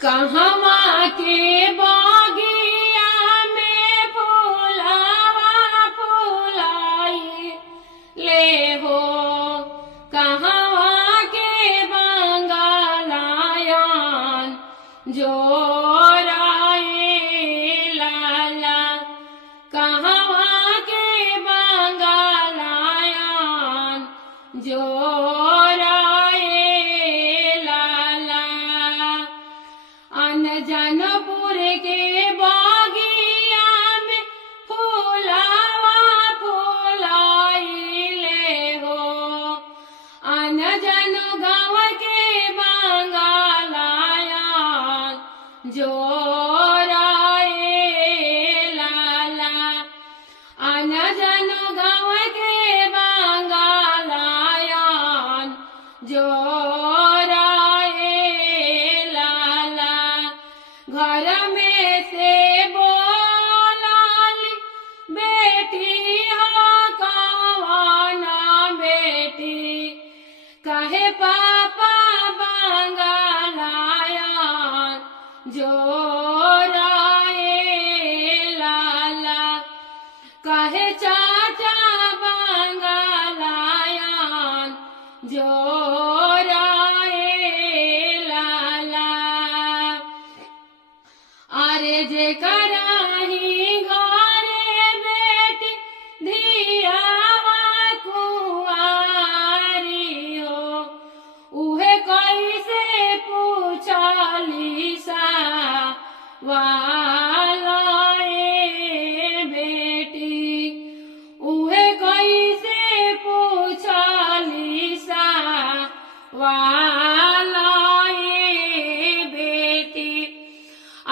कहवा के बगिया में फूलवा फूलाई ले हो, कहवा के बंगालयान जोराए लाला, कहवा के बंगालयान जोराए लाला। अनजनपुर के बगिया में फूलवा फूलाई ले हो, अनजन गाँव के बंगालयान जोराए लाला, अनजन गाँव के बंगालयान जोराए लाला। घर में से बोलाली बेटी हो कवाना बेटी, कहे पापा बंगालयान जोराए लाला, कहे चाचा बंगालयान जोराए लाला। अरे जे कराही घरे बेटी धियावा कुंवारी हो, उहे कैसे पूछली सा वालाए बेटी, उहे कैसे पूछली सा वालाए बेटी।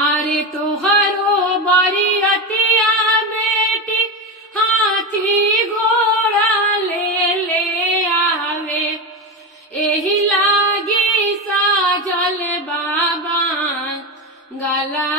अरे तोहरो बरियतिया बेटी हाथी घोड़ा ले आवे, एही लागी साजल बाबा गला